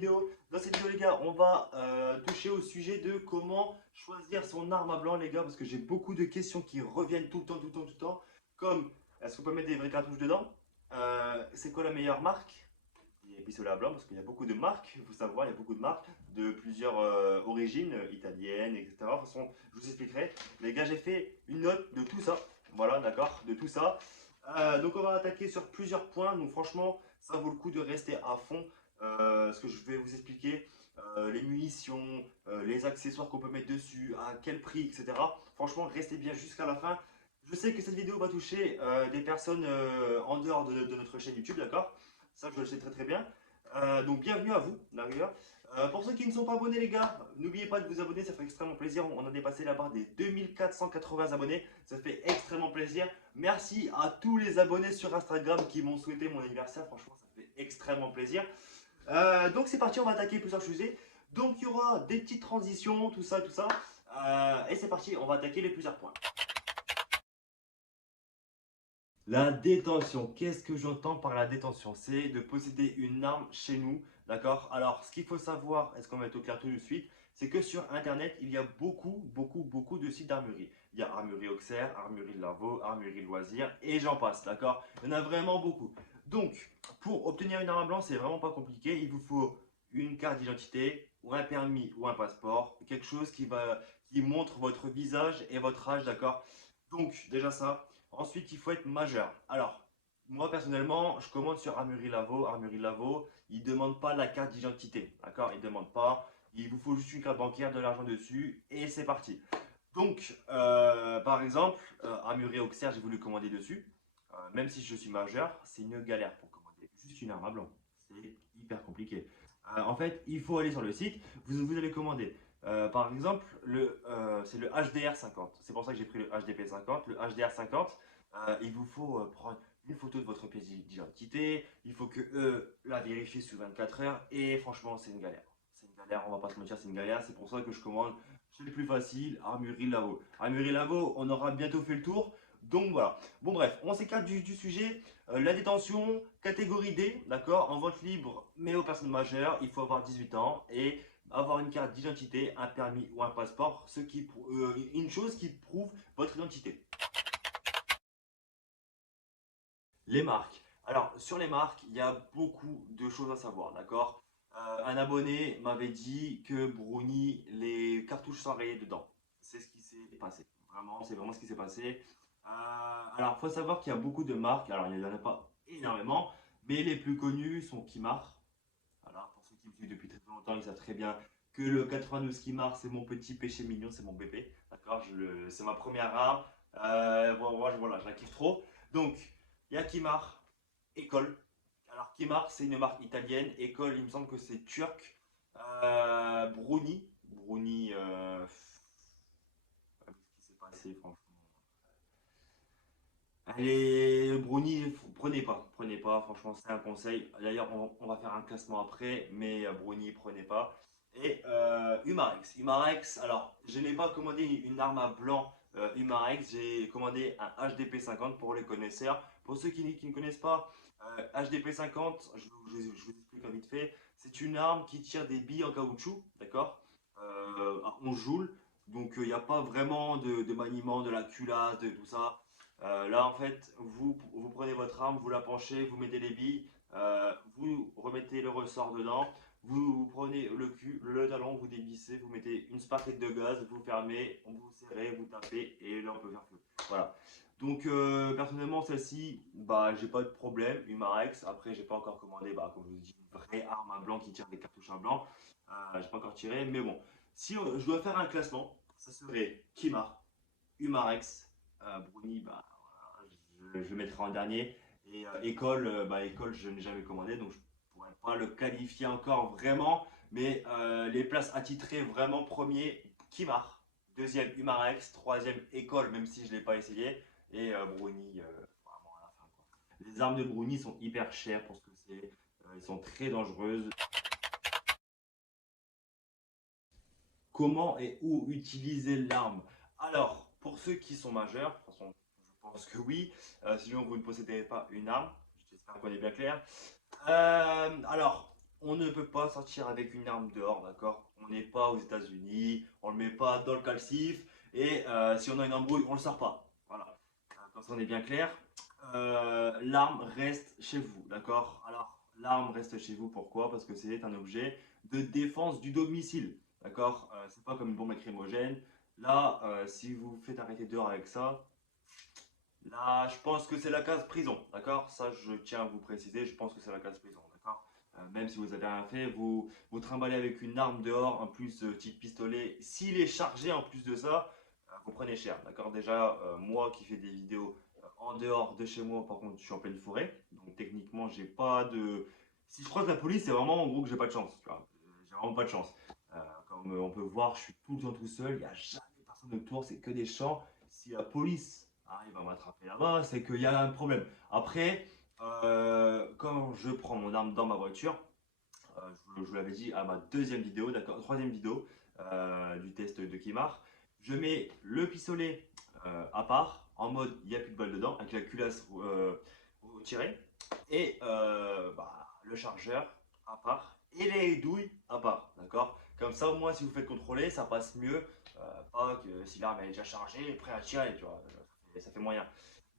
vidéo. Dans cette vidéo les gars, on va toucher au sujet de comment choisir son arme à blanc les gars, parce que j'ai beaucoup de questions qui reviennent tout le temps, tout le temps, tout le temps. Comme, est-ce qu'on peut mettre des vraies cartouches dedans? C'est quoi la meilleure marque? Des pistolets à blanc, parce qu'il y a beaucoup de marques, il faut savoir, il y a beaucoup de marques de plusieurs origines, italiennes, etc. De toute façon, je vous expliquerai. Les gars, j'ai fait une note de tout ça. Voilà, d'accord, de tout ça. Donc on va attaquer sur plusieurs points. Donc franchement, ça vaut le coup de rester à fond. Ce que je vais vous expliquer, les munitions, les accessoires qu'on peut mettre dessus, à quel prix, etc. Franchement, restez bien jusqu'à la fin. Je sais que cette vidéo va toucher des personnes en dehors de notre chaîne YouTube, d'accord? Ça, je le sais très très bien. Donc bienvenue à vous, d'ailleurs. Pour ceux qui ne sont pas abonnés, les gars, n'oubliez pas de vous abonner, ça fait extrêmement plaisir. On a dépassé la barre des 2480 abonnés, ça fait extrêmement plaisir. Merci à tous les abonnés sur Instagram qui m'ont souhaité mon anniversaire, franchement, ça fait extrêmement plaisir. Donc c'est parti, on va attaquer plusieurs sujets. Donc il y aura des petites transitions, tout ça, tout ça. Et c'est parti, on va attaquer les plusieurs points. La détention, qu'est-ce que j'entends par la détention? C'est de posséder une arme chez nous, d'accord? Alors, ce qu'il faut savoir, est-ce qu'on va être au clair tout de suite, c'est que sur Internet, il y a beaucoup de sites d'armurerie. Il y a Armurerie Auxerre, Armurerie de Lavaux, Armurerie de Loisirs, et j'en passe, d'accord? Il y en a vraiment beaucoup. Donc, pour obtenir une arme blanche, c'est vraiment pas compliqué. Il vous faut une carte d'identité, ou un permis, ou un passeport, quelque chose qui montre votre visage et votre âge, d'accord? Donc, déjà ça. Ensuite, il faut être majeur. Alors, moi personnellement, je commande sur Armurerie Lavaux. Armurerie Lavaux, ils ne demandent pas la carte d'identité. D'accord? Ils ne demandent pas. Il vous faut juste une carte bancaire, de l'argent dessus et c'est parti. Donc, par exemple, Armurerie Auxerre, j'ai voulu commander dessus. Même si je suis majeur, c'est une galère pour commander. Juste une arme à blanc. C'est hyper compliqué. En fait, il faut aller sur le site. Vous allez commander. Par exemple, c'est le HDR 50. C'est pour ça que j'ai pris le HDP 50. Le HDR 50, il vous faut prendre une photo de votre pièce d'identité. Il faut que eux la vérifient sous 24 heures. Et franchement, c'est une galère. C'est une galère, on va pas se mentir, c'est une galère. C'est pour ça que je commande. C'est le plus facile, Armurerie Lavaux. Armurerie Lavaux, on aura bientôt fait le tour. Donc voilà. Bon bref, on s'écarte du sujet. La détention, catégorie D, d'accord, en vente libre, mais aux personnes majeures, il faut avoir 18 ans et avoir une carte d'identité, un permis ou un passeport, une chose qui prouve votre identité. Les marques. Alors, sur les marques, il y a beaucoup de choses à savoir, d'accord? Un abonné m'avait dit que Brownie, les cartouches sont rayées dedans. C'est ce qui s'est passé. Vraiment, c'est vraiment ce qui s'est passé. Alors, il faut savoir qu'il y a beaucoup de marques. Alors, il n'y en a pas énormément, mais les plus connus sont Kimar. Alors, pour ceux qui me suivent depuis très longtemps, ils savent très bien que le 92 Kimar, c'est mon petit péché mignon, c'est mon bébé. D'accord? C'est ma première arme. Voilà, je la kiffe trop. Donc, il y a Kimar, École. Alors, Kimar, c'est une marque italienne. École, il me semble que c'est turc. Bruni. Bruni, qu'est-ce qui s'est passé, franchement? Allez, Bruni, prenez pas, franchement, c'est un conseil. D'ailleurs, on va faire un classement après, mais Bruni, prenez pas. Et Humarex. Humarex, alors, je n'ai pas commandé une arme à blanc Humarex, j'ai commandé un HDP 50 pour les connaisseurs. Pour ceux qui ne connaissent pas, HDP 50, je vous explique vite fait, c'est une arme qui tire des billes en caoutchouc, d'accord? À 11 joules, donc il n'y a pas vraiment de maniement, de la culasse, de tout ça. Là, en fait, vous prenez votre arme, vous la penchez, vous mettez les billes, vous remettez le ressort dedans, vous prenez le talon, vous dévissez, vous mettez une sparklette de gaz, vous fermez, vous serrez, vous tapez et là on peut faire feu. Voilà. Donc personnellement celle-ci, bah j'ai pas de problème, Humarex. Après j'ai pas encore commandé, bah comme je vous dis, une vraie arme à blanc qui tire des cartouches à blanc. J'ai pas encore tiré, mais bon. Si je dois faire un classement, ça serait Kimar, Humarex, Bruni, bah je le mettrai en dernier. Et école, école, je n'ai jamais commandé, donc je ne pourrais pas le qualifier encore vraiment. Mais les places attitrées, vraiment premier, Kimar. Deuxième, Humarex. Troisième, école, même si je ne l'ai pas essayé. Et Bruni, vraiment à la fin, quoi. Les armes de Bruni sont hyper chères pour ce que c'est. Elles sont très dangereuses. Comment et où utiliser l'arme? Alors, pour ceux qui sont majeurs, de toute façon, je pense que oui, sinon vous ne possédez pas une arme, j'espère qu'on est bien clair. Alors, on ne peut pas sortir avec une arme dehors, d'accord? On n'est pas aux États-Unis, on ne le met pas dans le calcif, et si on a une embrouille, on ne le sort pas. Voilà. Comme ça, on est bien clair. L'arme reste chez vous, d'accord? Alors, l'arme reste chez vous, pourquoi? Parce que c'est un objet de défense du domicile, d'accord? C'est pas comme une bombe lacrymogène. Là, si vous vous faites arrêter dehors avec ça, là, je pense que c'est la case prison, d'accord? Ça, je tiens à vous préciser, je pense que c'est la case prison, d'accord? Même si vous avez rien fait, vous trimballez avec une arme dehors, en plus, type pistolet. S'il est chargé en plus de ça, vous prenez cher, d'accord? Déjà, moi qui fais des vidéos en dehors de chez moi, par contre, je suis en pleine forêt, donc techniquement, j'ai pas de. Si je croise la police, c'est vraiment en gros que j'ai pas de chance, tu vois. J'ai vraiment pas de chance. Euh, Comme on peut voir, je suis tout le temps tout seul, il n'y a jamais personne autour, c'est que des champs. Si la police arrive à m'attraper là-bas, c'est qu'il y a un problème. Après, quand je prends mon arme dans ma voiture, je vous l'avais dit à ma deuxième vidéo, d'accord, troisième vidéo du test de Kimar, je mets le pistolet à part, en mode il n'y a plus de balles dedans, avec la culasse retirée, et le chargeur à part, et les douilles à part, d'accord? Comme ça, au moins, si vous faites contrôler, ça passe mieux, pas que si l'arme est déjà chargée, prêt à tirer, tu vois, ça fait moyen.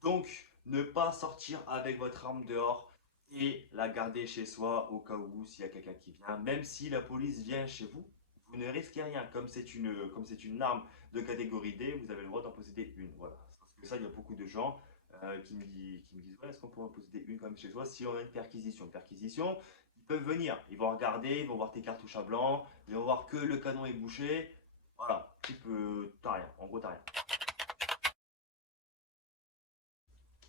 Donc, ne pas sortir avec votre arme dehors et la garder chez soi au cas où s'il y a quelqu'un qui vient. Même si la police vient chez vous, vous ne risquez rien. Comme c'est une arme de catégorie D, vous avez le droit d'en posséder une. Voilà. Parce que ça, il y a beaucoup de gens qui me disent ouais, est-ce qu'on peut en posséder une comme chez soi si on a une perquisition. Perquisition, ils peuvent venir. Ils vont regarder, ils vont voir tes cartouches à blanc, ils vont voir que le canon est bouché. Voilà. T'as rien. En gros, t'as rien.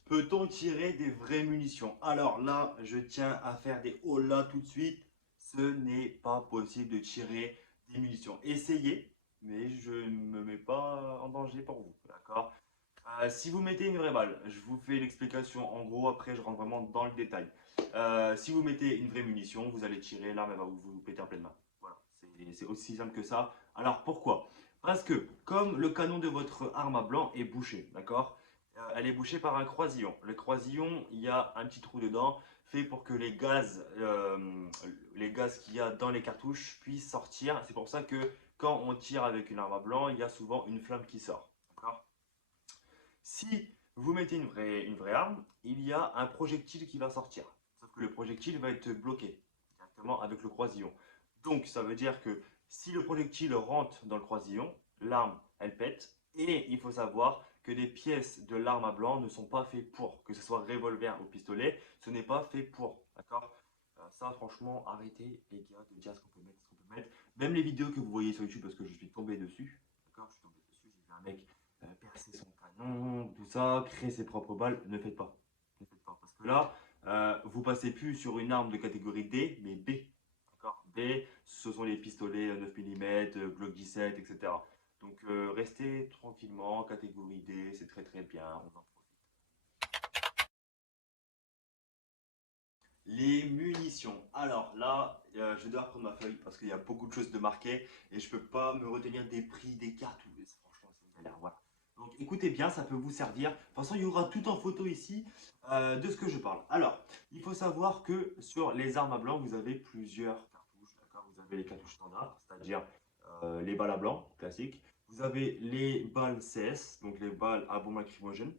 Peut-on tirer des vraies munitions? Alors là, je tiens à faire des oh là tout de suite. Ce n'est pas possible de tirer des munitions. Essayez, mais je ne me mets pas en danger pour vous. D'accord? Si vous mettez une vraie balle, je vous fais l'explication en gros, après je rentre vraiment dans le détail. Si vous mettez une vraie munition, vous allez tirer, l'arme elle va vous péter en pleine main. Voilà, c'est aussi simple que ça. Alors pourquoi? Parce que comme le canon de votre arme à blanc est bouché, d'accord? Elle est bouchée par un croisillon. Le croisillon, il y a un petit trou dedans, fait pour que les gaz qu'il y a dans les cartouches puissent sortir. C'est pour ça que quand on tire avec une arme à blanc, il y a souvent une flamme qui sort. D'accord? Si vous mettez une vraie arme, il y a un projectile qui va sortir. Sauf que le projectile va être bloqué directement avec le croisillon. Donc ça veut dire que si le projectile rentre dans le croisillon, l'arme, elle pète. Et il faut savoir que les pièces de l'arme à blanc ne sont pas faites pour. Que ce soit revolver ou pistolet, ce n'est pas fait pour. D'accord? Ça, franchement, arrêtez les gars de dire ce qu'on peut mettre, ce qu'on peut mettre. Même les vidéos que vous voyez sur YouTube, parce que je suis tombé dessus. D'accord? Je suis tombé dessus, j'ai vu un mec percer son canon, tout ça, créer ses propres balles, ne faites pas. Ne faites pas. Parce que là, vous passez plus sur une arme de catégorie D, mais B. D'accord? B, ce sont les pistolets 9 mm, Glock 17, etc. Donc restez tranquillement, catégorie D, c'est très très bien, on en profite. Les munitions. Alors là, je dois reprendre ma feuille parce qu'il y a beaucoup de choses de marquer et je peux pas me retenir des prix des cartes. Franchement, c'est une galère. Voilà. Donc écoutez bien, ça peut vous servir. De toute façon, il y aura tout en photo ici de ce que je parle. Alors, il faut savoir que sur les armes à blanc, vous avez plusieurs cartouches. D'accord? Vous avez les cartouches standards, c'est-à-dire les balles à blanc, classiques. Vous avez les balles CS, donc les balles à bombe lacrymogène.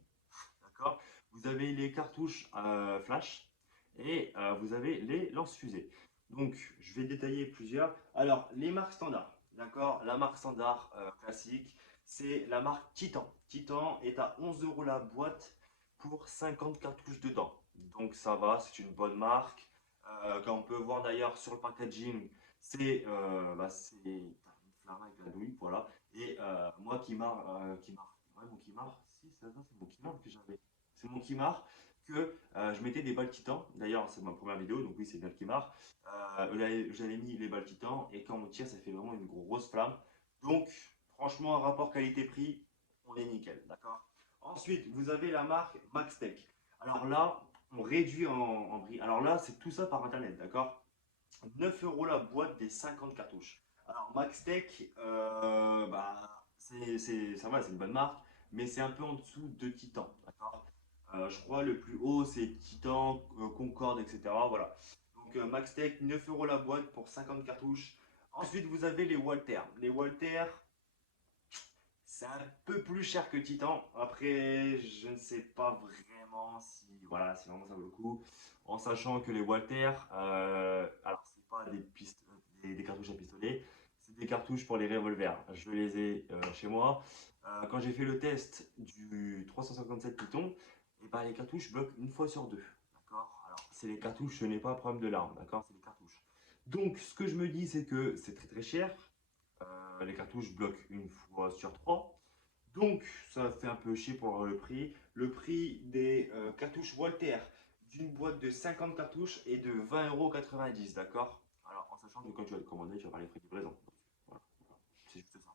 D'accord? Vous avez les cartouches flash et vous avez les lance-fusées. Donc, je vais détailler plusieurs. Alors, les marques standards, d'accord? La marque standard classique, c'est la marque Titan. Titan est à 11 € la boîte pour 50 cartouches dedans. Donc, ça va, c'est une bonne marque. Comme on peut voir d'ailleurs sur le packaging, c'est une flamme avec la douille, voilà. Et moi ouais, mon Kimar, si, ça va, c'est mon Kimar que j'avais. C'est mon Kimar que je mettais des balles titan. D'ailleurs, c'est ma première vidéo, donc oui, c'est bien le Kimar. J'avais mis les balles titan et quand on tire, ça fait vraiment une grosse flamme. Donc, franchement, rapport qualité-prix, on est nickel, d'accord? Ensuite, vous avez la marque Maxtech. Alors là, on réduit en prix. Alors là, c'est tout ça par internet, d'accord? 9 € la boîte des 50 cartouches. Alors Maxtech, ça va, c'est une bonne marque, mais c'est un peu en dessous de Titan, d'accord? Je crois le plus haut c'est Titan, Concorde, etc. Voilà. Donc Donc Maxtech, 9 euros la boîte pour 50 cartouches. Ensuite, vous avez les Walter. Les Walter, c'est un peu plus cher que Titan. Après, je ne sais pas vraiment si, voilà, si vraiment ça vaut le coup. En sachant que les Walter, alors c'est pas des cartouches à pistolet, c'est des cartouches pour les revolvers. Je les ai chez moi. Quand j'ai fait le test du 357 Python, et ben, les cartouches bloquent une fois sur deux. D'accord. Alors, c'est les cartouches, ce n'est pas un problème de l'arme. D'accord, c'est les cartouches. Donc, ce que je me dis, c'est que c'est très très cher. Les cartouches bloquent une fois sur trois. Donc, ça fait un peu chier pour le prix. Le prix des cartouches Walter d'une boîte de 50 cartouches est de 20,90 €, d'accord? Alors, en sachant que quand tu vas le commander, tu vas avoir les frais de livraison. Voilà, voilà, c'est juste ça.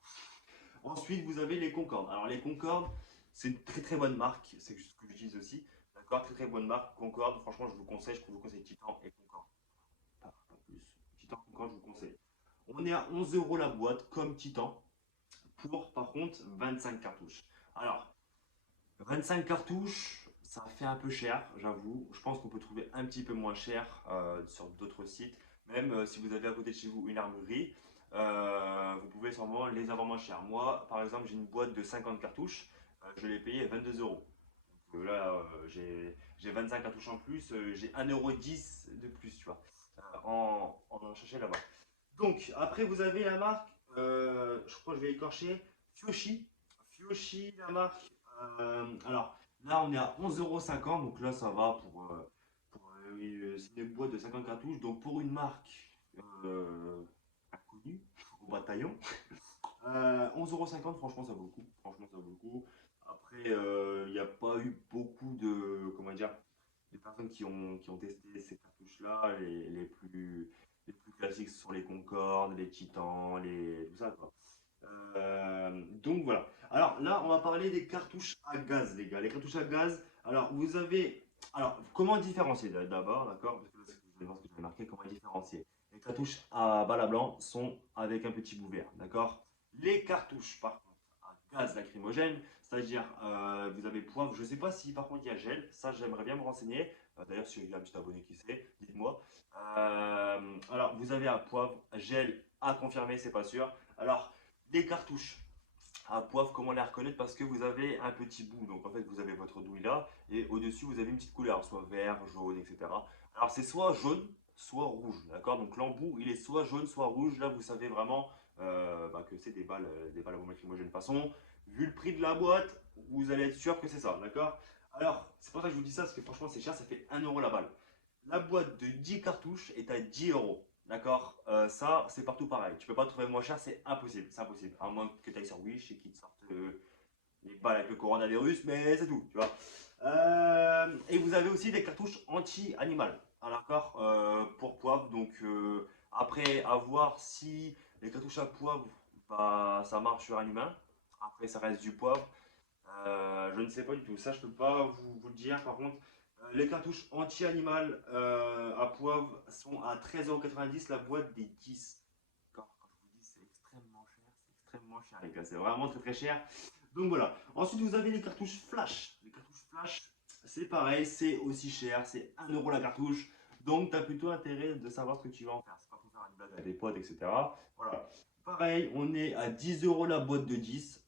Ensuite, vous avez les Concorde. Alors, les Concorde, c'est une très très bonne marque. C'est ce que j'utilise aussi. D'accord, très très bonne marque. Concorde, franchement, je vous conseille. Je vous conseille Titan et Concorde. Pas plus. Titan, Concorde, je vous conseille. On est à 11 euros la boîte, comme Titan, pour par contre 25 cartouches. Alors, 25 cartouches, ça fait un peu cher, j'avoue. Je pense qu'on peut trouver un petit peu moins cher sur d'autres sites. Même si vous avez à côté de chez vous une armurerie, vous pouvez sûrement les avoir moins cher. Moi, par exemple, j'ai une boîte de 50 cartouches, je l'ai payé 22 euros. Donc là, j'ai 25 cartouches en plus, j'ai 1,10 € de plus, tu vois, en chercher là-bas. Donc, après, vous avez la marque, je crois que je vais écorcher, Fiochi. Fiochi, la marque. Alors, là, on est à 11,50 €, donc là, ça va c'est une boîte de 50 cartouches. Donc, pour une marque inconnue, au bataillon, 11,50 €, franchement, ça vaut le coup. Franchement, ça vaut le coup. Après, il n'y a pas eu beaucoup de, comment dire, des personnes qui ont testé ces cartouches-là, les plus classiques ce sont les Concorde, les Titans, tout ça, quoi. Donc voilà. Alors là, on va parler des cartouches à gaz, les gars. Les cartouches à gaz. Alors, vous avez. Alors, comment différencier d'abord, d'accord? Parce que là, je vais voir ce que j'avais marqué, comment différencier. Les cartouches à balles à blanc sont avec un petit bout vert, d'accord? Les cartouches, par contre, à gaz lacrymogène, c'est-à-dire, vous avez poivre. Je ne sais pas si par contre il y a gel. Ça, j'aimerais bien me renseigner. D'ailleurs, si il y a un petit abonné qui sait, dites-moi. Alors, vous avez un poivre, gel à confirmer, c'est pas sûr. Alors, les cartouches à poivre, comment les reconnaître? Parce que vous avez un petit bout. Donc, en fait, vous avez votre douille là. Et au-dessus, vous avez une petite couleur, soit vert, jaune, etc. Alors, c'est soit jaune, soit rouge. D'accord? Donc, l'embout, il est soit jaune, soit rouge. Là, vous savez vraiment que c'est des balles à bombe lacrymogène. De toute façon, vu le prix de la boîte, vous allez être sûr que c'est ça. D'accord? Alors, c'est pour ça que je vous dis ça, parce que franchement, c'est cher. Ça fait 1 € la balle. La boîte de 10 cartouches est à 10 €. D'accord. Ça, c'est partout pareil. Tu peux pas trouver moins cher, c'est impossible. C'est impossible. À moins que tu ailles sur Wish et qu'ils te sortent les balles avec le coronavirus, mais c'est tout, tu vois. Et vous avez aussi des cartouches anti-animal. D'accord, pour poivre. Donc, après, à voir si les cartouches à poivre, bah, ça marche sur un humain. Après, ça reste du poivre. Je ne sais pas du tout. Ça, je peux pas vous le dire. Par contre, les cartouches anti-animal à poivre sont à 13,90 € la boîte des 10. Quand je vous dis, c'est extrêmement cher. C'est extrêmement cher, les gars. C'est vraiment très très cher. Donc voilà. Ensuite, vous avez les cartouches flash. Les cartouches flash, c'est pareil. C'est aussi cher. C'est 1 € la cartouche. Donc, tu as plutôt intérêt de savoir ce que tu vas en faire. C'est pas pour faire une blague à des potes, etc. Voilà. Pareil, on est à 10 € la boîte de 10.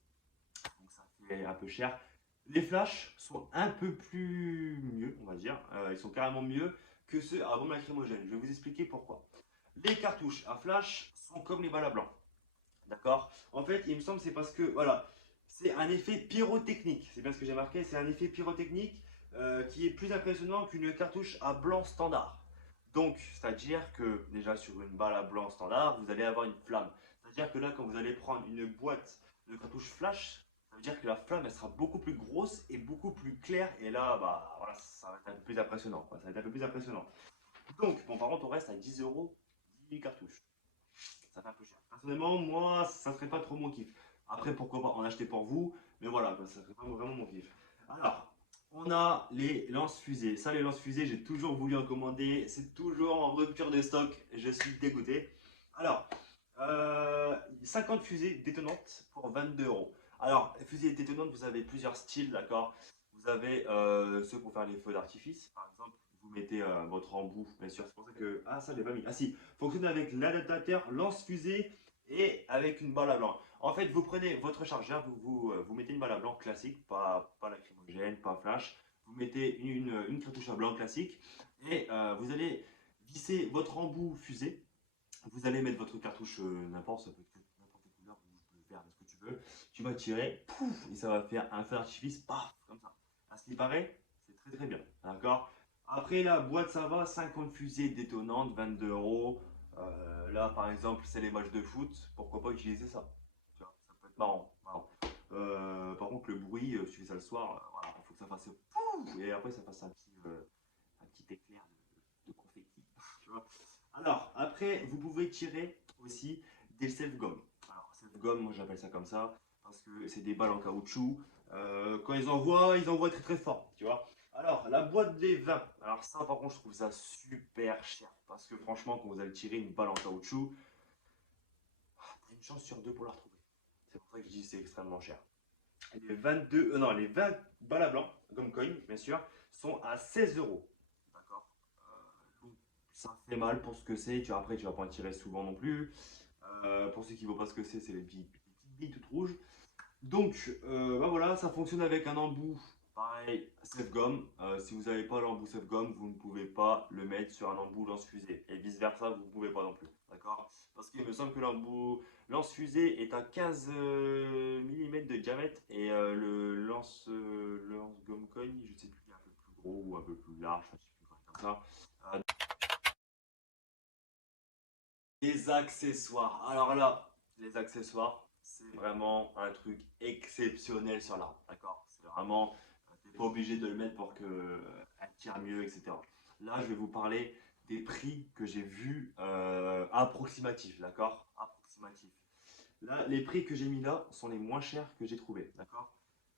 Donc ça fait un peu cher. Les flashs sont un peu plus mieux, on va dire. Ils sont carrément mieux que ceux à bombe lacrymogène. Je vais vous expliquer pourquoi. Les cartouches à flash sont comme les balles à blanc. D'accord? En fait, il me semble que c'est parce que, voilà, c'est un effet pyrotechnique. C'est bien ce que j'ai marqué. C'est un effet pyrotechnique qui est plus impressionnant qu'une cartouche à blanc standard. Donc, c'est-à-dire que déjà sur une balle à blanc standard, vous allez avoir une flamme. C'est-à-dire que là, quand vous allez prendre une boîte de cartouches flash, ça veut dire que la flamme, elle sera beaucoup plus grosse et beaucoup plus claire. Et là, bah, voilà, ça va être un peu plus impressionnant, quoi. Ça va être un peu plus impressionnant. Donc, bon, par contre, on reste à 10 € 10 cartouches. Ça fait un peu cher. Personnellement, moi, ça serait pas trop mon kiff. Après, pourquoi pas en acheter pour vous, mais voilà, ça serait pas vraiment mon kiff. Alors, on a les lance-fusées. Ça, les lance-fusées, j'ai toujours voulu en commander. C'est toujours en rupture de stock. Je suis dégoûté. Alors, 50 fusées détonantes pour 22 €. Alors, fusées détonantes, vous avez plusieurs styles, d'accord? Vous avez ceux pour faire les feux d'artifice, par exemple. vous mettez votre embout, bien sûr. C'est pour ça que. Ah, ça, je l'ai pas mis. Ah, si, fonctionne avec l'adaptateur lance-fusée et avec une balle à blanc. En fait, vous prenez votre chargeur, vous mettez une balle à blanc classique, pas lacrymogène, pas flash. Vous mettez une cartouche à blanc classique et vous allez visser votre embout fusée. Vous allez mettre votre cartouche n'importe, ça peut être n'importe quelle couleur, rouge, bleu, vert, ce que tu veux. Tu vas tirer, pouf, et ça va faire un feu d'artifice, paf, comme ça. À ce qui paraît, c'est très très bien. D'accord. Après, la boîte, ça va, 50 fusées détonnantes, 22 euros. Là, par exemple, c'est les matchs de foot. Pourquoi pas utiliser ça? Tu vois, ça peut être marrant. Marrant. Par contre, le bruit, si tu fais ça le soir, voilà, il faut que ça fasse pouf, et après, ça fasse un petit éclair de confetti. Tu vois. Alors, après, vous pouvez tirer aussi des self-gomme. Alors, self-gomme, moi j'appelle ça comme ça, parce que c'est des balles en caoutchouc. Quand ils envoient très très fort, tu vois. Alors, la boîte des vins. Alors ça, par contre, je trouve ça super cher. Parce que franchement, quand vous allez tirer une balle en caoutchouc, t'as une chance sur deux pour la retrouver. C'est pour ça que je dis que c'est extrêmement cher. Les 20 balles à blanc, comme coin, bien sûr, sont à 16 euros. D'accord. Donc, ça fait mal pour ce que c'est. Après, tu vas pas en tirer souvent non plus. Pour ceux qui ne voient pas ce que c'est les petites billes toutes rouges. Donc, bah voilà, ça fonctionne avec un embout. Pareil, Safegum. Si vous n'avez pas l'embout Safegum, vous ne pouvez pas le mettre sur un embout lance-fusée. Et vice versa, vous ne pouvez pas non plus. D'accord. Parce qu'il me semble que l'embout lance-fusée est à 15 mm de diamètre et lance-gomme coin, je ne sais plus, un peu plus gros ou un peu plus large, je ne sais plus quoi, comme ça. Les accessoires. Alors là, les accessoires, c'est vraiment un truc exceptionnel sur l'arbre. D'accord. C'est vraiment, tu n'es pas obligé de le mettre pour qu'elle tire mieux, etc. Là, je vais vous parler des prix que j'ai vus approximatifs. D'accord. Approximatifs. Là, les prix que j'ai mis là sont les moins chers que j'ai trouvés. D'accord.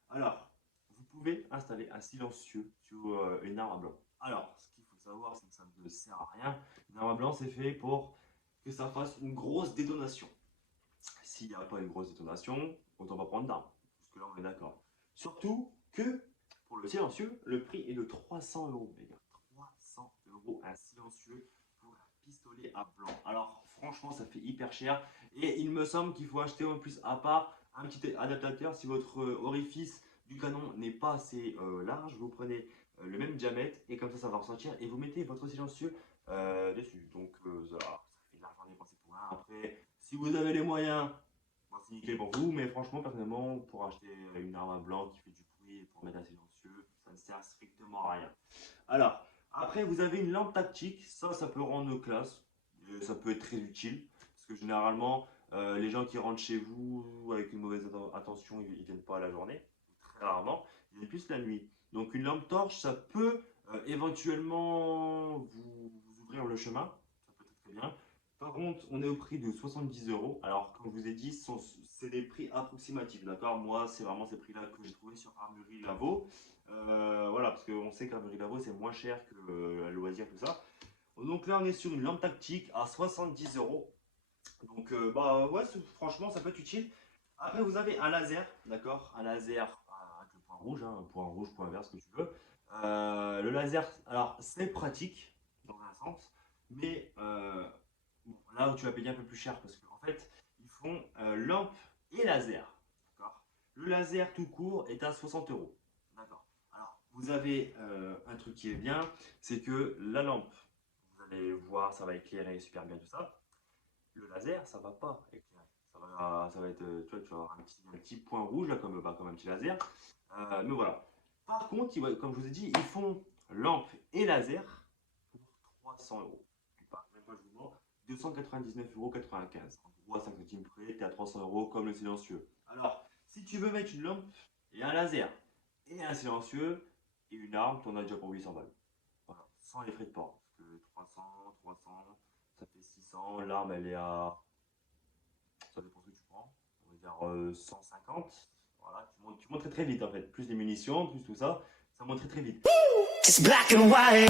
Alors, vous pouvez installer un silencieux sur une arme à blanc. Alors, ce qu'il faut savoir, c'est que ça ne sert à rien. Une arme à blanc, c'est fait pour que ça fasse une grosse détonation. S'il n'y a pas une grosse détonation, autant pas prendre d'arme. Parce que là, on est d'accord. Surtout que pour le silencieux, le prix est de 300 euros, les gars. 300 euros un silencieux pour un pistolet à blanc. Alors, franchement, ça fait hyper cher. Et il me semble qu'il faut acheter en plus à part un petit adaptateur. Si votre orifice du canon n'est pas assez large, vous prenez le même diamètre et comme ça va ressortir et vous mettez votre silencieux dessus. Donc, ça fait de l'argent dépensé pour rien. Après, si vous avez les moyens, bon, c'est nickel pour vous. Mais franchement, personnellement, pour acheter une arme à blanc qui fait du bruit et pour mettre un silencieux, ça ne sert strictement à rien. Alors, après, vous avez une lampe tactique. Ça peut rendre classe. Ça peut être très utile. Parce que généralement, les gens qui rentrent chez vous avec une mauvaise intention, ils ne viennent pas à la journée. Très rarement. Ils viennent plus la nuit. Donc, une lampe torche, ça peut éventuellement vous ouvrir le chemin. Ça peut être très bien. Par contre, on est au prix de 70 euros. Alors, comme je vous ai dit, c'est des prix approximatifs. D'accord. Moi, c'est vraiment ces prix-là que j'ai trouvé sur Armurerie Lavo. Voilà, parce qu'on sait qu'Armurerie Lavo, c'est moins cher que Loisir, tout ça. Donc là, on est sur une lampe tactique à 70 euros. Donc, bah ouais, franchement, ça peut être utile. Après, vous avez un laser, d'accord. Un laser avec le point rouge, hein, point rouge, point vert, ce que tu veux. Le laser, alors, c'est pratique dans un sens, mais bon, là où tu vas payer un peu plus cher parce qu'en fait, ils font lampe et laser. D'accord. Le laser tout court est à 60 euros. D'accord. Alors, vous avez un truc qui est bien, c'est que la lampe, vous allez voir, ça va éclairer super bien tout ça. Le laser, ça va pas éclairer. Ça va être, tu vas avoir un petit point rouge, là, comme un petit laser. Mais voilà. Par contre, comme je vous ai dit, ils font lampe et laser pour 300 euros. Même pas, je vous mens, 299,95 euros. En gros, à 5 centimes près, tu es à 300 euros comme le silencieux. Alors, si tu veux mettre une lampe et un laser et un silencieux et une arme, tu en as déjà pour 800 balles. Voilà, sans les frais de port. Parce que 300, ça fait 600. L'arme, elle est à. Ça dépend ce que tu prends. On va dire 150. Voilà, tu montes très très vite en fait. Plus les munitions, plus tout ça, ça monte très très vite. It's black and white.